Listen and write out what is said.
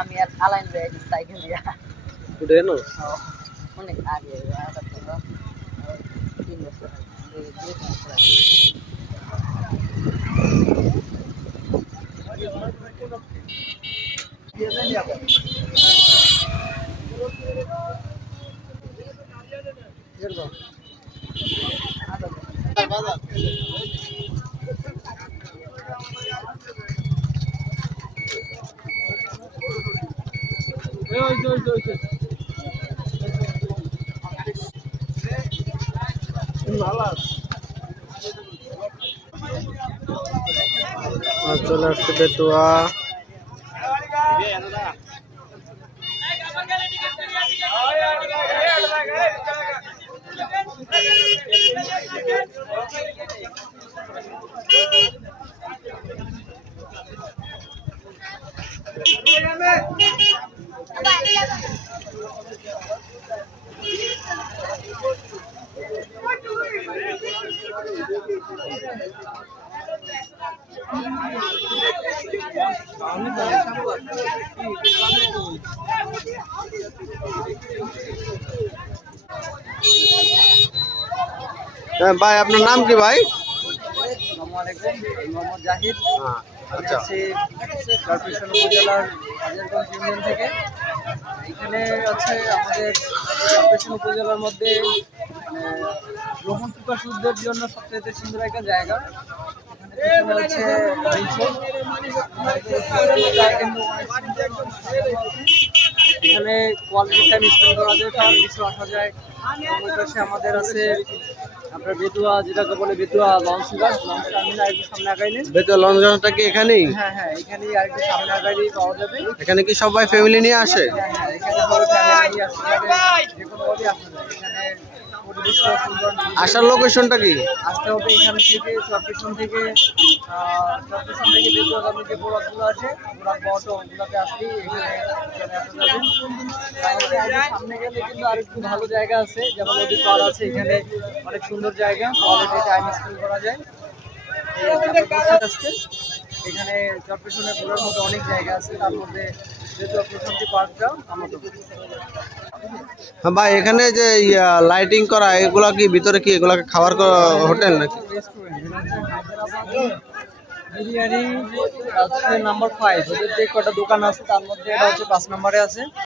আমি আর আলাইন সাইকেল দিয়া উঠে না অনেক আগে 3 বছর চলে আসছে বেতুয়া। ভাই আপনার নাম কি ভাই? মোহাম্মদ জাহিদ। আচ্ছা, কর্পোরেশন উপজেলার হাজারগঞ্জ ইউনিয়ন থেকে। এখানে আছে আমাদের কর্পোরেশন উপজেলার মধ্যে ভ্রমণ পিপাসুদের জন্য সবচেয়ে সুন্দর একটা জায়গা। এখানে হচ্ছে এখানে কোয়ালিটি টাইম স্পেন্ড করা যায়, ফ্যামিলি কিছু আসা যায়। আমার কাছে আমাদের আছে আপনার বেতুয়া, যেটাকে বলে বেতুয়া লঞ্চ ঘাট, লঞ্চ টার্মিনাল আরেকটু সামনে আগাইলে। বেতুয়া লঞ্চ ঘাটটা কি এখানেই? হ্যাঁ হ্যাঁ, এখানেই আরেকটু সামনে আগাইলেই পাওয়া যাবে। এখানে কি সবাই ফ্যামিলি নিয়ে আসে? হ্যাঁ হ্যাঁ, এখানে সবাই ফ্যামিলি নিয়ে আসতে পারে, যে কোনোভাবেই আসা যায়। এখানে পরিবেশটা সুন্দর। আসার লোকেশনটা কি? আসতে হবে এখান থেকে কর্পোরেশন থেকে বেতুয়াগামী যে বোরাকগুলো আছে, বোরাক বা অটো, ওগুলোতে আসলেই এখানে চলে আসা যাবে। সামনে গেলে কিন্তু আরেকটু ভালো জায়গা আছে, যেমন নদী পাড় আছে, এখানে অনেক সুন্দর জায়গা, কোয়ালিটি টাইম স্পেন্ড করা যায়। এখানে কর্পোরেশনে ঘোরার মতো অনেক জায়গা আছে, তার মধ্যে বেতুয়া প্রশান্তি পার্কটা অন্যতম। হ্যাঁ ভাই, এখানে যে লাইটিং করা এগুলা কি ভিতরে কি এগুলা খাবার হোটেল নাকি? বিরিয়ানি আছে নাম্বার 5, ওদের যে কটা দোকান আছে তার মধ্যে এটা হচ্ছে 5 নম্বরে আছে।